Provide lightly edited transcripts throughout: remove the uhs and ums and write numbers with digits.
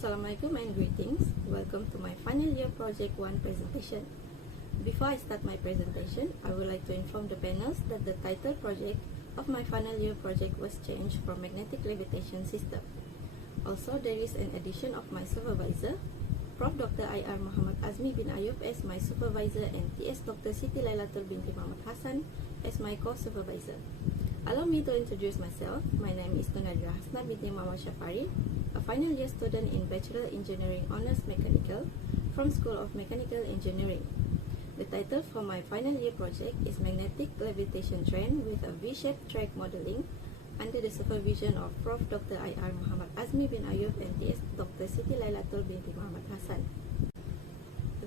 Assalamualaikum and greetings. Welcome to my final year project 1 presentation. Before I start my presentation, I would like to inform the panels that the title project of my final year project was changed from Magnetic Levitation System. Also, there is an addition of my supervisor, Prof. Dr. IR Muhammad Azmi bin Ayub as my supervisor and TS Dr. Siti Lailatul binti Muhammad Hassan as my co-supervisor. Allow me to introduce myself. My name is Nur Nadhirah Hasna binti Mohd Shafari, a final year student in Bachelor Engineering Honours Mechanical from School of Mechanical Engineering. The title for my final year project is Magnetic Levitation Train with a V-shaped track modeling under the supervision of Prof. Dr. IR Muhammad Azmi bin Ayub and TS Dr. Siti Lailatul binti Muhammad Hassan.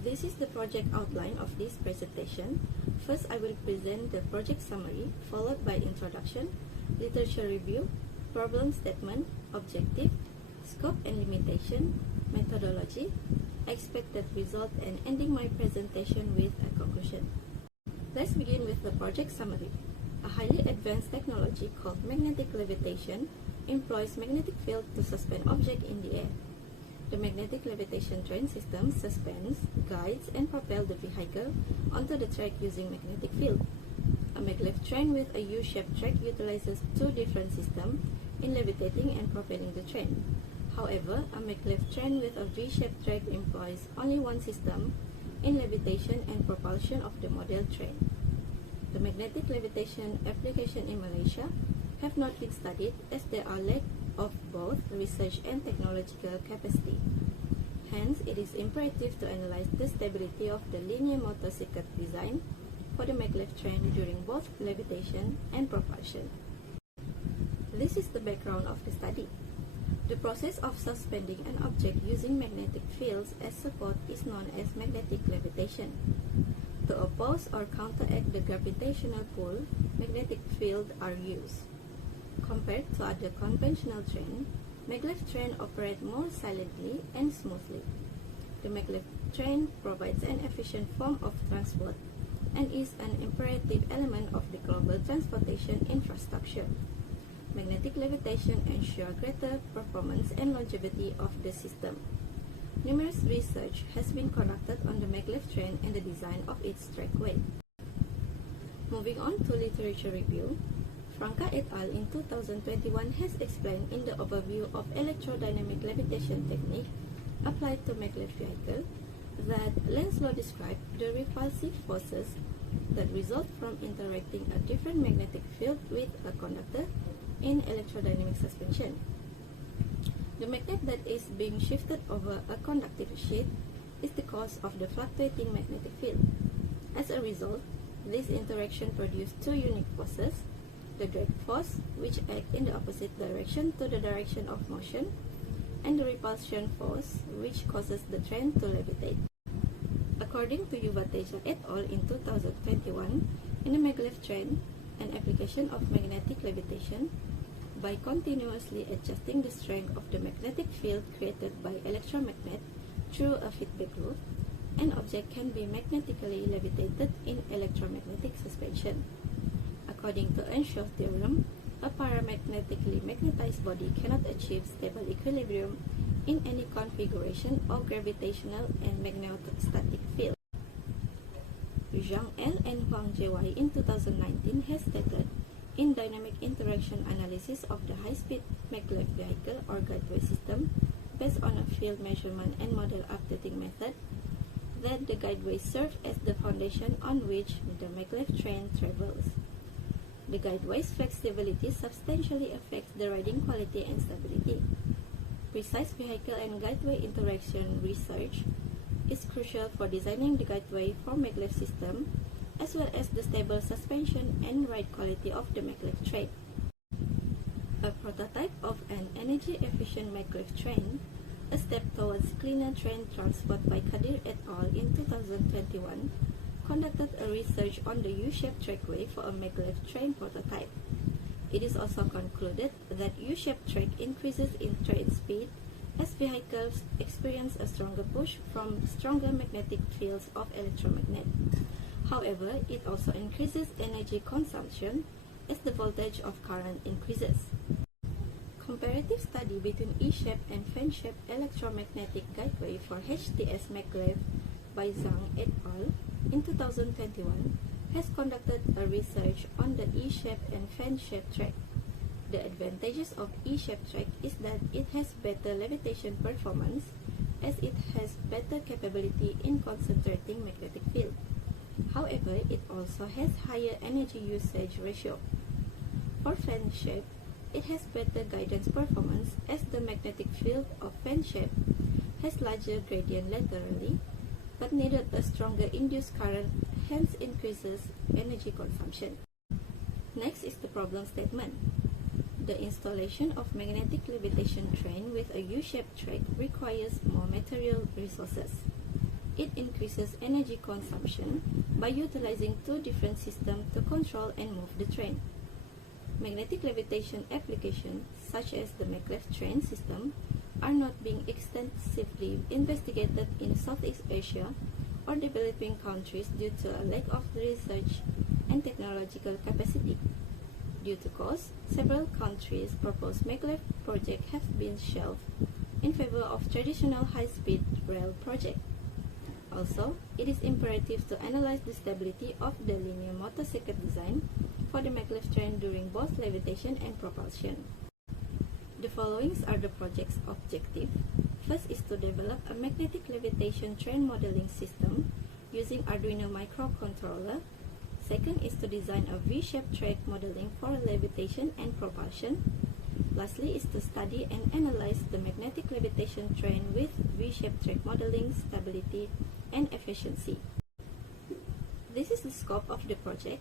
This is the project outline of this presentation. First, I will present the project summary, followed by introduction, literature review, problem statement, objective, scope and limitation, methodology, expected result, and ending my presentation with a conclusion. Let's begin with the project summary. A highly advanced technology called magnetic levitation employs magnetic field to suspend objects in the air. The magnetic levitation train system suspends, guides, and propels the vehicle onto the track using magnetic field. A maglev train with a U-shaped track utilizes two different systems in levitating and propelling the train. However, a maglev train with a V-shaped track employs only one system in levitation and propulsion of the model train. The magnetic levitation application in Malaysia have not been studied as there are lack of both research and technological capacity. Hence, it is imperative to analyze the stability of the linear motor circuit design for the maglev train during both levitation and propulsion. This is the background of the study. The process of suspending an object using magnetic fields as support is known as magnetic levitation. To oppose or counteract the gravitational pull, magnetic fields are used. Compared to other conventional trains, maglev train operate more silently and smoothly. The maglev train provides an efficient form of transport and is an imperative element of the global transportation infrastructure. Magnetic levitation ensures greater performance and longevity of the system. Numerous research has been conducted on the maglev train and the design of its trackway. Moving on to literature review, Franca et al. In 2021 has explained in the overview of electrodynamic levitation technique applied to maglev vehicle that Lancelot described the repulsive forces that result from interacting a different magnetic field with a conductor in electrodynamic suspension. The magnet that is being shifted over a conductive sheet is the cause of the fluctuating magnetic field. As a result, this interaction produces two unique forces: the drag force, which acts in the opposite direction to the direction of motion, and the repulsion force, which causes the train to levitate. According to UiTM et al. In 2021, in a maglev train, an application of magnetic levitation, by continuously adjusting the strength of the magnetic field created by electromagnet through a feedback loop, an object can be magnetically levitated in electromagnetic suspension. According to Earnshaw's theorem, a paramagnetically magnetized body cannot achieve stable equilibrium in any configuration of gravitational and magnetostatic field. Zhang L. and Huang J.Y. in 2019 has stated in Dynamic Interaction Analysis of the High-Speed Maglev Vehicle or Guideway System based on a field measurement and model updating method that the guideway serves as the foundation on which the maglev train travels. The guideway's flexibility substantially affects the riding quality and stability. Precise vehicle and guideway interaction research is crucial for designing the guideway for maglev system, as well as the stable suspension and ride quality of the maglev train. A prototype of an energy-efficient maglev train, a step towards cleaner train transport by Kadir et al. In 2021, conducted a research on the U-shaped trackway for a maglev train prototype. It is also concluded that U-shaped track increases in train speed as vehicles experience a stronger push from stronger magnetic fields of electromagnet. However, it also increases energy consumption as the voltage of current increases. comparative study between E-shaped and fan-shaped electromagnetic guideway for HTS maglev by Zhang et al. In 2021 has conducted a research on the E-shaped and fan-shaped track. The advantages of E-shaped track is that it has better levitation performance as it has better capability in concentrating magnetic field. However, it also has higher energy usage ratio. For fan-shaped, it has better guidance performance as the magnetic field of fan-shape has larger gradient laterally, but needed a stronger induced current, hence increases energy consumption. Next is the problem statement. The installation of magnetic levitation train with a U-shaped track requires more material resources. It increases energy consumption by utilizing two different systems to control and move the train. Magnetic levitation applications, such as the maglev train system, are not being extensively investigated in Southeast Asia or developing countries due to a lack of research and technological capacity. Due to cost, several countries' proposed maglev projects have been shelved in favor of traditional high-speed rail projects. Also, it is imperative to analyze the stability of the linear motor circuit design for the maglev train during both levitation and propulsion. The following are the project's objectives. First is to develop a magnetic levitation train modeling system using Arduino microcontroller. Second is to design a V-shaped track modeling for levitation and propulsion. Lastly is to study and analyze the magnetic levitation train with V-shaped track modeling, stability, and efficiency. This is the scope of the project.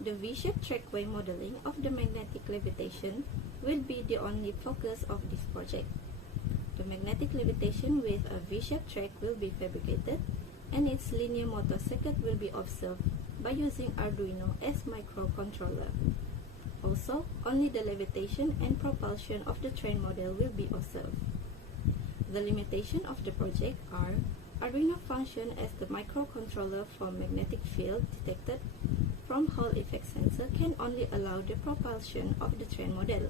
The V-shaped trackway modeling of the magnetic levitation will be the only focus of this project. The magnetic levitation with a V-shaped track will be fabricated, and its linear motor circuit will be observed by using Arduino as microcontroller. Also, only the levitation and propulsion of the train model will be observed. The limitation of the project are Arduino function as the microcontroller for magnetic field detected from Hall effect sensor can only allow the propulsion of the train model.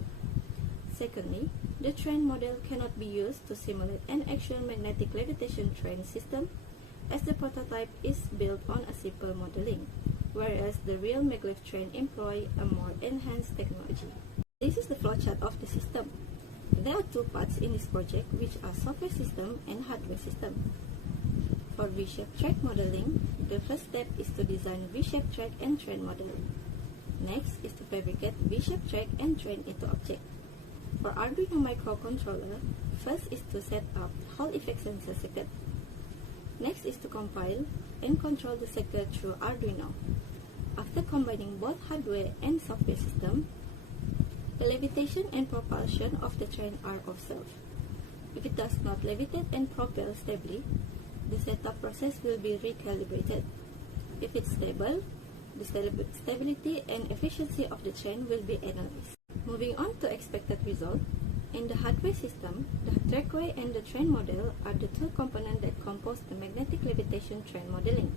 Secondly, the train model cannot be used to simulate an actual magnetic levitation train system as the prototype is built on a simple modeling, whereas the real maglev train employ a more enhanced technology. This is the flowchart of the system. There are two parts in this project, which are software system and hardware system. For V-shaped track modeling, the first step is to design V-shaped track and train model. Next is to fabricate V-shaped track and train into object. For Arduino microcontroller, first is to set up Hall effect sensor circuit. Next is to compile and control the circuit through Arduino. After combining both hardware and software system, the levitation and propulsion of the train are observed. If it does not levitate and propel stably, the setup process will be recalibrated. If it's stable, the stability and efficiency of the train will be analyzed. Moving on to expected result, in the hardware system, the trackway and the train model are the two components that compose the magnetic levitation train modeling.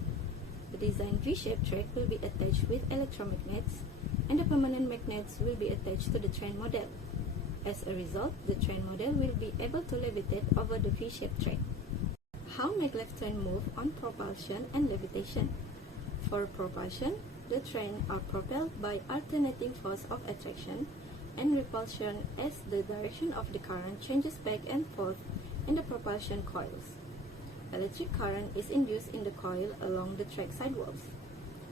The designed V-shaped track will be attached with electromagnets, and the permanent magnets will be attached to the train model. As a result, the train model will be able to levitate over the V-shaped track. How maglev train move on propulsion and levitation? For propulsion, the train are propelled by alternating force of attraction and repulsion as the direction of the current changes back and forth in the propulsion coils. Electric current is induced in the coil along the track sidewalls.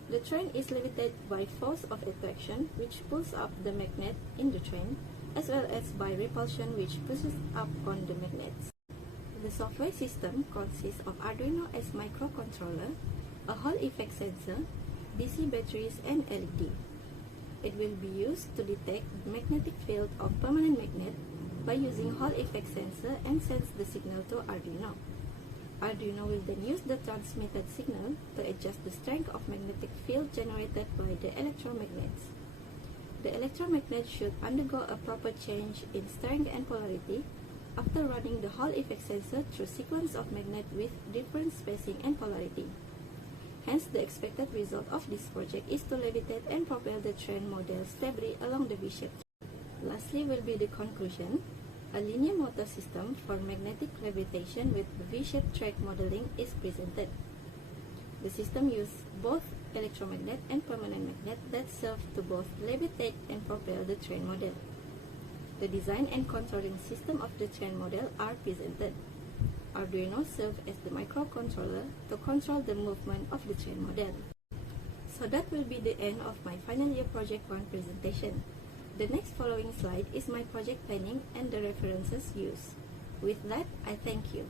The train is levitated by force of attraction, which pulls up the magnet in the train, as well as by repulsion, which pushes up on the magnets. The software system consists of Arduino as microcontroller, a Hall effect sensor, DC batteries, and LED. It will be used to detect the magnetic field of permanent magnet by using Hall effect sensor and sends the signal to Arduino. Arduino will then use the transmitted signal to adjust the strength of magnetic field generated by the electromagnets. The electromagnet should undergo a proper change in strength and polarity after running the Hall effect sensor through sequence of magnet with different spacing and polarity. Hence, the expected result of this project is to levitate and propel the train model stably along the V-shape. Lastly will be the conclusion. A linear motor system for magnetic levitation with V-shaped track modeling is presented. The system uses both electromagnet and permanent magnet that serve to both levitate and propel the train model. The design and controlling system of the train model are presented. Arduino serves as the microcontroller to control the movement of the train model. So that will be the end of my final year project 1 presentation. The next following slide is my project planning and the references used. With that, I thank you.